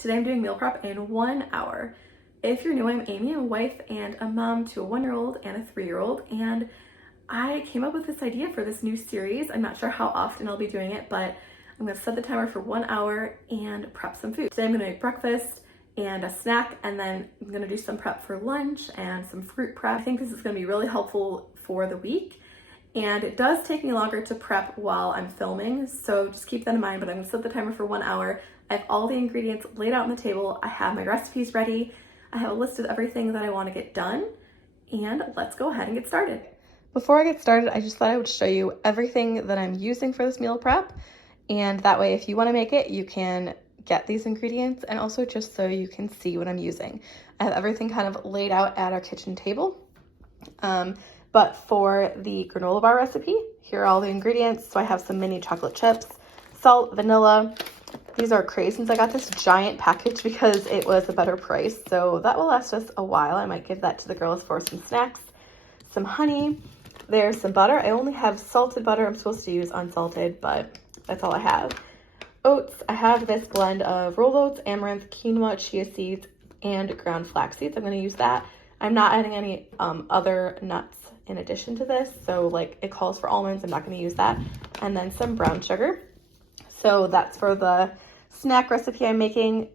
Today I'm doing meal prep in 1 hour. If you're new, I'm Amy, a wife and a mom to a 1-year-old and a 3-year-old, and I came up with this idea for this new series. I'm not sure how often I'll be doing it, but I'm gonna set the timer for 1 hour and prep some food. Today I'm gonna make breakfast and a snack, and then I'm gonna do some prep for lunch and some fruit prep. I think this is gonna be really helpful for the week. And it does take me longer to prep while I'm filming, so just keep that in mind, but I'm gonna set the timer for 1 hour. I have all the ingredients laid out on the table. I have my recipes ready. I have a list of everything that I wanna get done, and let's go ahead and get started. Before I get started, I just thought I would show you everything that I'm using for this meal prep, and that way if you wanna make it, you can get these ingredients, and also just so you can see what I'm using. I have everything kind of laid out at our kitchen table. But for the granola bar recipe, here are all the ingredients. So I have some mini chocolate chips, salt, vanilla. These are craisins. I got this giant package because it was a better price. So that will last us a while. I might give that to the girls for some snacks. Some honey. There's some butter. I only have salted butter. I'm supposed to use unsalted, but that's all I have. Oats. I have this blend of rolled oats, amaranth, quinoa, chia seeds, and ground flax seeds. I'm going to use that. I'm not adding any other nuts in addition to this, so like it calls for almonds, I'm not going to use that. And then some brown sugar. So that's for the snack recipe I'm making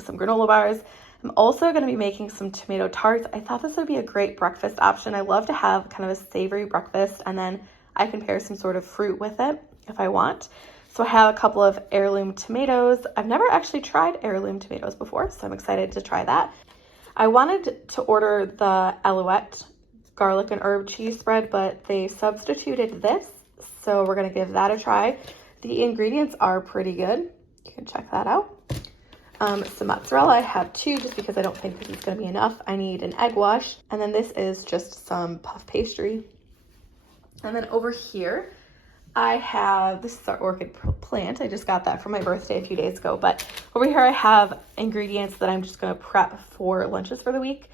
some granola bars. I'm also going to be making some tomato tarts. I thought this would be a great breakfast option. I love to have kind of a savory breakfast, and then I can pair some sort of fruit with it if I want. So I have a couple of heirloom tomatoes. I've never actually tried heirloom tomatoes before, so I'm excited to try that. I wanted to order the Alouette garlic and herb cheese spread, but they substituted this, so we're gonna give that a try. The ingredients are pretty good. You can check that out. Some mozzarella, I have 2 just because I don't think this is gonna be enough. I need an egg wash, and then this is just some puff pastry. And then over here, I have, this is our orchid plant. I just got that for my birthday a few days ago, but over here I have ingredients that I'm just gonna prep for lunches for the week.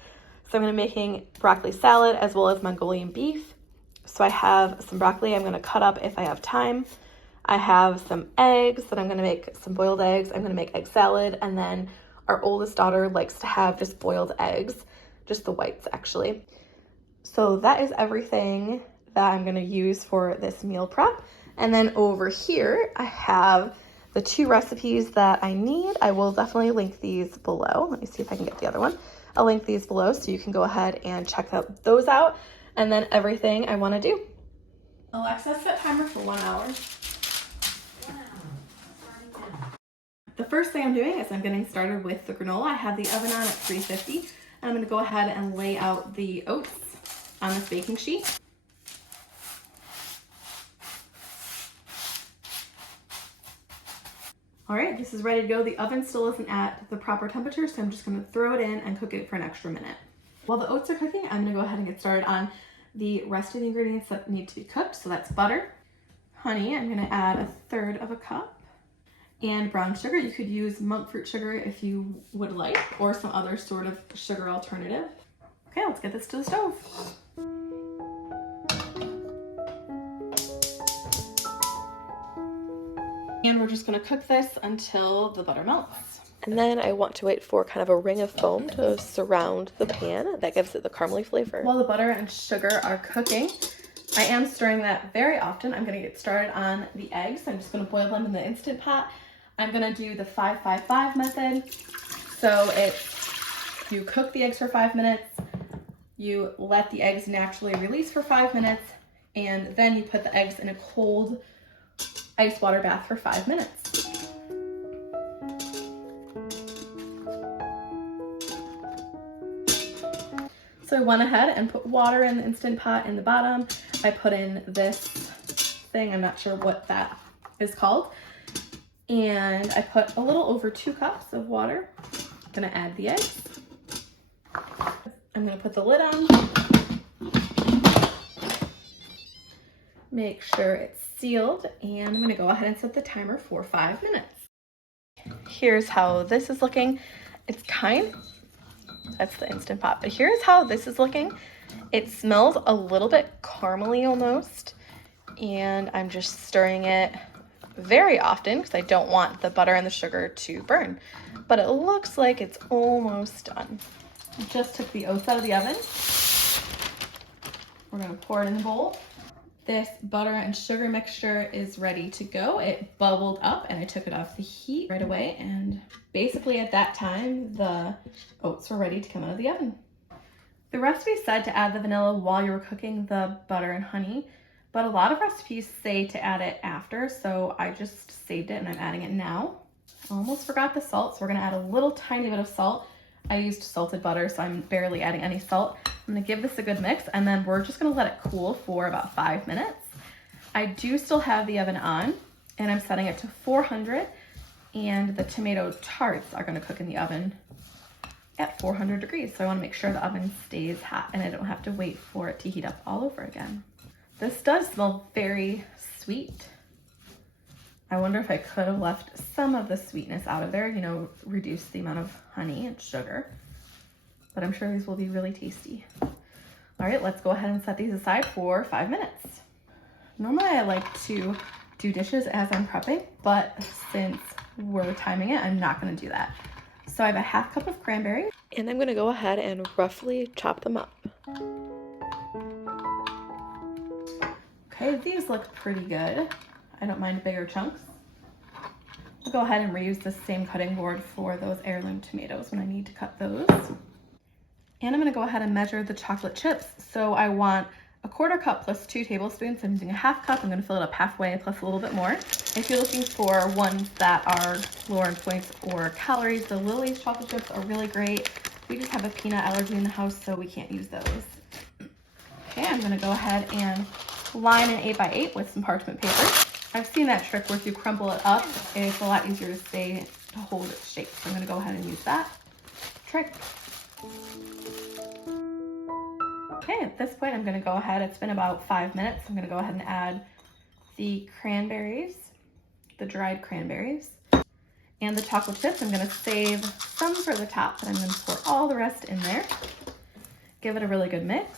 So I'm gonna be making broccoli salad as well as Mongolian beef. So I have some broccoli I'm gonna cut up if I have time. I have some eggs that I'm gonna make some boiled eggs. I'm gonna make egg salad, and then our oldest daughter likes to have just boiled eggs, just the whites actually. So that is everything that I'm gonna use for this meal prep. And then over here, I have the 2 recipes that I need. I will definitely link these below. Let me see if I can get the other one. I'll link these below so you can go ahead and check those out, and then everything I wanna do. Alexa, set timer for 1 hour. The first thing I'm doing is I'm getting started with the granola. I have the oven on at 350, and I'm gonna go ahead and lay out the oats on this baking sheet. All right, this is ready to go. The oven still isn't at the proper temperature, so I'm just gonna throw it in and cook it for an extra minute. While the oats are cooking, I'm gonna go ahead and get started on the rest of the ingredients that need to be cooked. So that's butter, honey, I'm gonna add 1/3 of a cup, and brown sugar. You could use monk fruit sugar if you would like, or some other sort of sugar alternative. Okay, let's get this to the stove. And we're just gonna cook this until the butter melts. And then I want to wait for kind of a ring of foam to surround the pan. That gives it the caramely flavor. While the butter and sugar are cooking, I am stirring that very often. I'm gonna get started on the eggs. I'm just gonna boil them in the Instant Pot. I'm gonna do the 5-5-5 method. So you cook the eggs for 5 minutes, you let the eggs naturally release for 5 minutes, and then you put the eggs in a cold ice water bath for 5 minutes. So I went ahead and put water in the Instant Pot in the bottom. I put in this thing, I'm not sure what that is called. And I put a little over 2 cups of water. I'm gonna add the eggs. I'm gonna put the lid on. Make sure it's sealed, and I'm gonna go ahead and set the timer for 5 minutes. Here's how this is looking. It's that's the Instant Pot, but here's how this is looking. It smells a little bit caramely almost, and I'm just stirring it very often because I don't want the butter and the sugar to burn. But it looks like it's almost done. I just took the oats out of the oven. We're gonna pour it in the bowl. This butter and sugar mixture is ready to go. It bubbled up and I took it off the heat right away, and basically at that time the oats were ready to come out of the oven. The recipe said to add the vanilla while you were cooking the butter and honey, but a lot of recipes say to add it after, so I just saved it and I'm adding it now. I almost forgot the salt, so we're gonna add a little tiny bit of salt. I used salted butter, so I'm barely adding any salt. I'm gonna give this a good mix, and then we're just gonna let it cool for about 5 minutes. I do still have the oven on, and I'm setting it to 400, and the tomato tarts are gonna cook in the oven at 400 degrees. So I wanna make sure the oven stays hot and I don't have to wait for it to heat up all over again. This does smell very sweet. I wonder if I could have left some of the sweetness out of there, you know, reduce the amount of honey and sugar, but I'm sure these will be really tasty. All right, let's go ahead and set these aside for 5 minutes. Normally I like to do dishes as I'm prepping, but since we're timing it, I'm not gonna do that. So I have a half cup of cranberries, and I'm gonna go ahead and roughly chop them up. Okay, these look pretty good. I don't mind bigger chunks. I'll go ahead and reuse the same cutting board for those heirloom tomatoes when I need to cut those. And I'm gonna go ahead and measure the chocolate chips. So I want a 1/4 cup plus 2 tablespoons. I'm using a half cup. I'm gonna fill it up halfway plus a little bit more. If you're looking for ones that are lower in points or calories, the Lily's chocolate chips are really great. We just have a peanut allergy in the house, so we can't use those. Okay, I'm gonna go ahead and line an 8x8 with some parchment paper. I've seen that trick where if you crumple it up, it's a lot easier to hold its shape. So I'm gonna go ahead and use that trick. Okay, at this point I'm gonna go ahead, it's been about 5 minutes. I'm gonna go ahead and add the cranberries, the dried cranberries, and the chocolate chips. I'm gonna save some for the top, but I'm gonna pour all the rest in there. Give it a really good mix,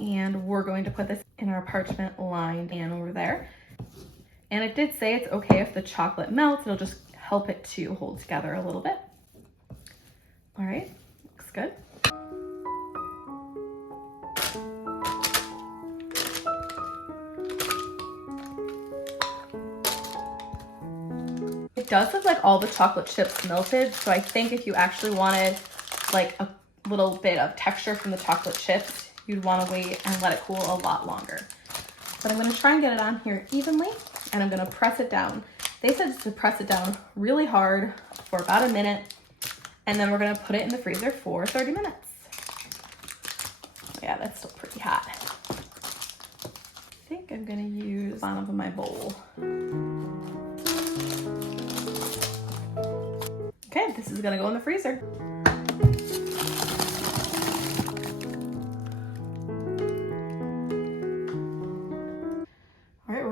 and we're going to put this in our parchment lined pan over there. And it did say it's okay if the chocolate melts, it'll just help it to hold together a little bit. All right, looks good. It does look like all the chocolate chips melted, so I think if you actually wanted like a little bit of texture from the chocolate chips, you'd want to wait and let it cool a lot longer. But I'm going to try and get it on here evenly, and I'm going to press it down. They said to press it down really hard for about a minute, and then we're going to put it in the freezer for 30 minutes. Yeah, that's still pretty hot. I think I'm going to use the bottom of my bowl. Okay, this is going to go in the freezer.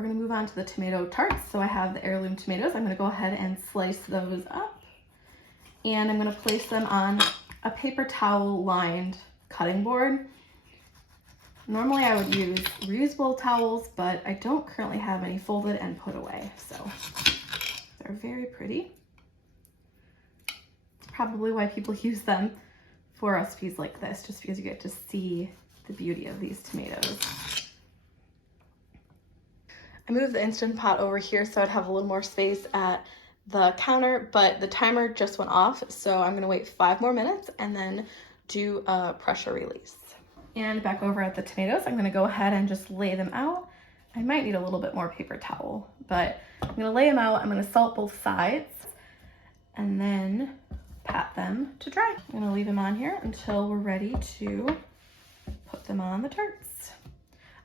Move on to the tomato tarts. So I have the heirloom tomatoes. I'm going to go ahead and slice those up, and I'm going to place them on a paper towel lined cutting board. Normally I would use reusable towels, but I don't currently have any folded and put away, so they're very pretty. It's probably why people use them for recipes like this, just because you get to see the beauty of these tomatoes. I moved the Instant Pot over here so I'd have a little more space at the counter, but the timer just went off, so I'm gonna wait 5 more minutes and then do a pressure release. And back over at the tomatoes, I'm gonna go ahead and just lay them out. I might need a little bit more paper towel, but I'm gonna lay them out. I'm gonna salt both sides and then pat them to dry. I'm gonna leave them on here until we're ready to put them on the tarts.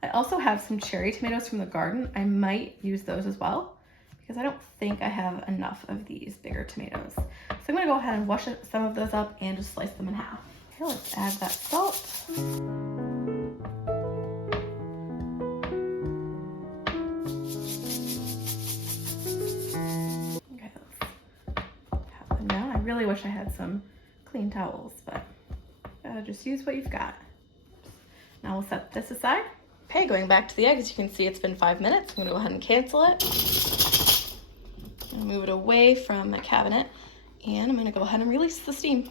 I also have some cherry tomatoes from the garden. I might use those as well because I don't think I have enough of these bigger tomatoes. So I'm gonna go ahead and wash some of those up and just slice them in half. Okay, let's add that salt. Okay, let's pat them down. I really wish I had some clean towels, but just use what you've got. Now we'll set this aside. Okay, going back to the eggs, you can see it's been 5 minutes. I'm gonna go ahead and cancel it. gonna move it away from my cabinet, and I'm gonna go ahead and release the steam.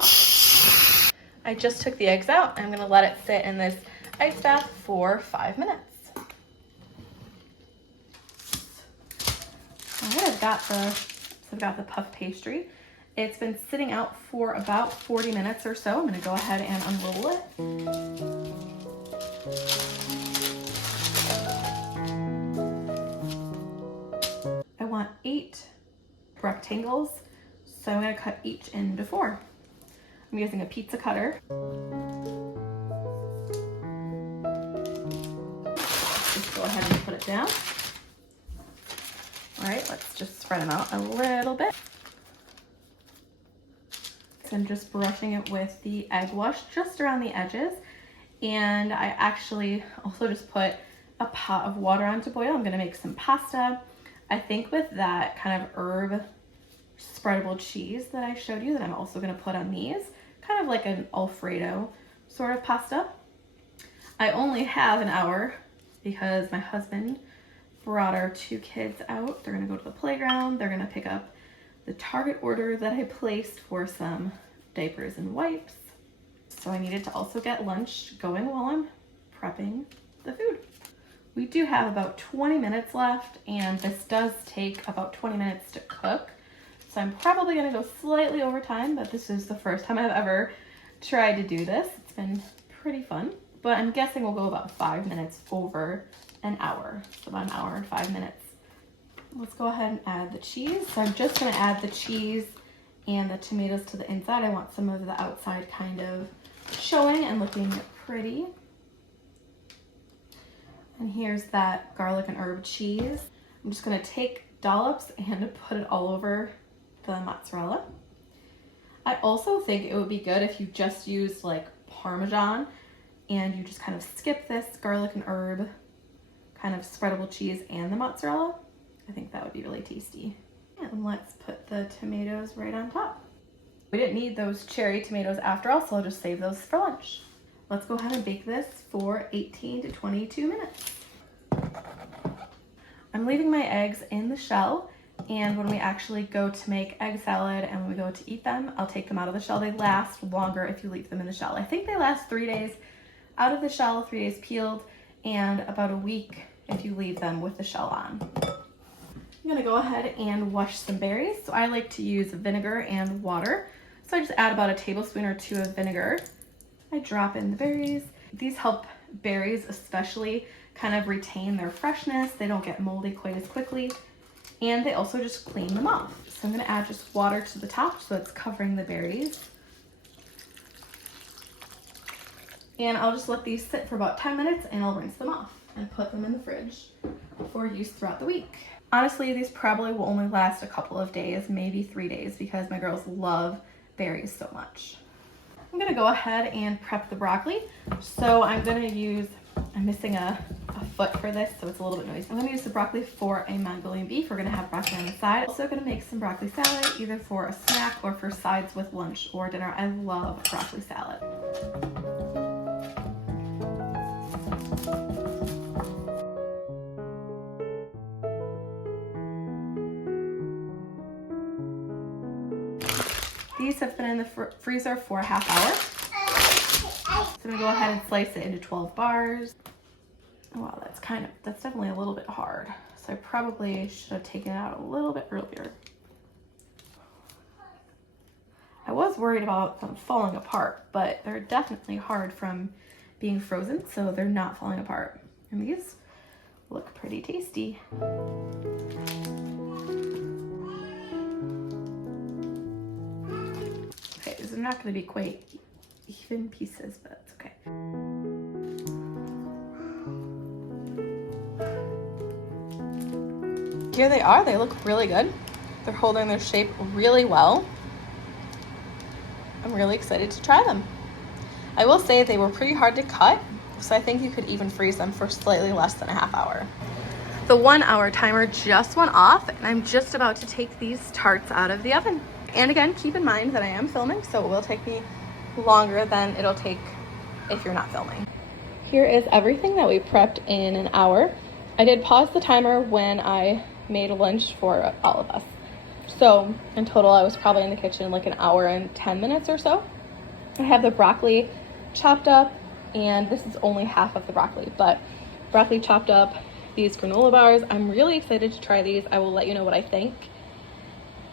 I just took the eggs out. I'm gonna let it sit in this ice bath for 5 minutes. All right, I've got the puff pastry. It's been sitting out for about 40 minutes or so. I'm gonna go ahead and unroll it. I want 8 rectangles, so I'm gonna cut each into 4. I'm using a pizza cutter. Just go ahead and put it down. All right, let's just spread them out a little bit. I'm just brushing it with the egg wash just around the edges. And I actually also just put a pot of water on to boil. I'm gonna make some pasta. I think with that kind of herb spreadable cheese that I showed you that I'm also gonna put on these, kind of like an Alfredo sort of pasta. I only have an hour because my husband brought our 2 kids out. They're gonna go to the playground. They're gonna pick up the Target order that I placed for some diapers and wipes. So I needed to also get lunch going while I'm prepping the food. We do have about 20 minutes left, and this does take about 20 minutes to cook. So I'm probably gonna go slightly over time, but this is the first time I've ever tried to do this. It's been pretty fun, but I'm guessing we'll go about 5 minutes over an hour. So about an hour and 5 minutes. Let's go ahead and add the cheese. So I'm just gonna add the cheese and the tomatoes to the inside. I want some of the outside kind of showing and looking pretty. And here's that garlic and herb cheese. I'm just gonna take dollops and put it all over the mozzarella. I also think it would be good if you just used like Parmesan and you just kind of skip this garlic and herb kind of spreadable cheese and the mozzarella. I think that would be really tasty. And let's put the tomatoes right on top. We didn't need those cherry tomatoes after all, so I'll just save those for lunch. Let's go ahead and bake this for 18 to 22 minutes. I'm leaving my eggs in the shell, and when we actually go to make egg salad and when we go to eat them, I'll take them out of the shell. They last longer if you leave them in the shell. I think they last 3 days out of the shell, 3 days peeled, and about a week if you leave them with the shell on. I'm gonna go ahead and wash some berries. So I like to use vinegar and water. So I just add about a tablespoon or 2 of vinegar. I drop in the berries. These help berries especially kind of retain their freshness. They don't get moldy quite as quickly. And they also just clean them off. So I'm gonna add just water to the top so it's covering the berries. And I'll just let these sit for about 10 minutes and I'll rinse them off and put them in the fridge for use throughout the week. Honestly, these probably will only last a couple of days, maybe 3 days, because my girls love berries so much. I'm gonna go ahead and prep the broccoli. So I'm missing a foot for this, so it's a little bit noisy. I'm gonna use the broccoli for a Mongolian beef. We're gonna have broccoli on the side. Also gonna make some broccoli salad, either for a snack or for sides with lunch or dinner. I love broccoli salad. These have been in the freezer for a half hour. So I'm gonna go ahead and slice it into 12 bars. Wow, that's definitely a little bit hard. So I probably should have taken it out a little bit earlier. I was worried about them falling apart, but they're definitely hard from being frozen, so they're not falling apart. And these look pretty tasty. Okay, these are not gonna be quite even pieces, but that's okay. Here they are. They look really good. They're holding their shape really well. I'm really excited to try them. I will say they were pretty hard to cut, so I think you could even freeze them for slightly less than a half hour. The 1 hour timer just went off, and I'm just about to take these tarts out of the oven. And again, keep in mind that I am filming, so it will take me longer than it'll take if you're not filming. Here is everything that we prepped in an hour. I did pause the timer when I made a lunch for all of us. So in total, I was probably in the kitchen like an hour and 10 minutes or so. I have the broccoli chopped up, and this is only half of the broccoli, but broccoli chopped up, these granola bars. I'm really excited to try these. I will let you know what I think.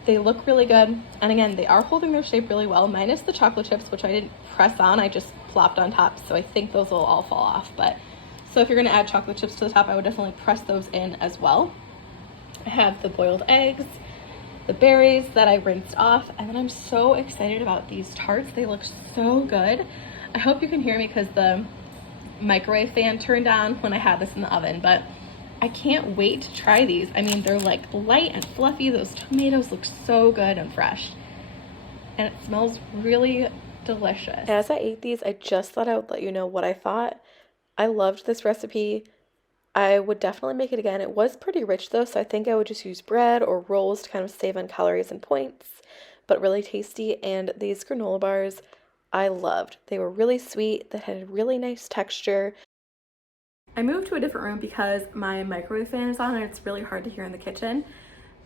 They look really good, and again, they are holding their shape really well, minus the chocolate chips, which I didn't press on, I just plopped on top, so I think those will all fall off. But so if you're gonna add chocolate chips to the top, I would definitely press those in as well. I have the boiled eggs, the berries that I rinsed off, and then I'm so excited about these tarts. They look so good. I hope you can hear me because the microwave fan turned on when I had this in the oven, but I can't wait to try these. I mean, they're like light and fluffy. Those tomatoes look so good and fresh, and it smells really delicious. As I ate these, I just thought I would let you know what I thought. I loved this recipe. I would definitely make it again. It was pretty rich though, so I think I would just use bread or rolls to kind of save on calories and points, but really tasty. And these granola bars, I loved. They were really sweet, they had a really nice texture. I moved to a different room because my microwave fan is on and it's really hard to hear in the kitchen.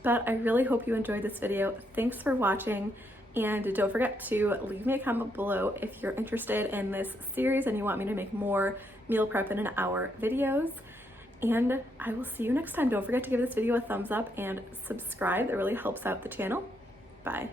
But I really hope you enjoyed this video. Thanks for watching, and don't forget to leave me a comment below if you're interested in this series and you want me to make more meal prep in an hour videos. And I will see you next time. Don't forget to give this video a thumbs up and subscribe. That really helps out the channel. Bye.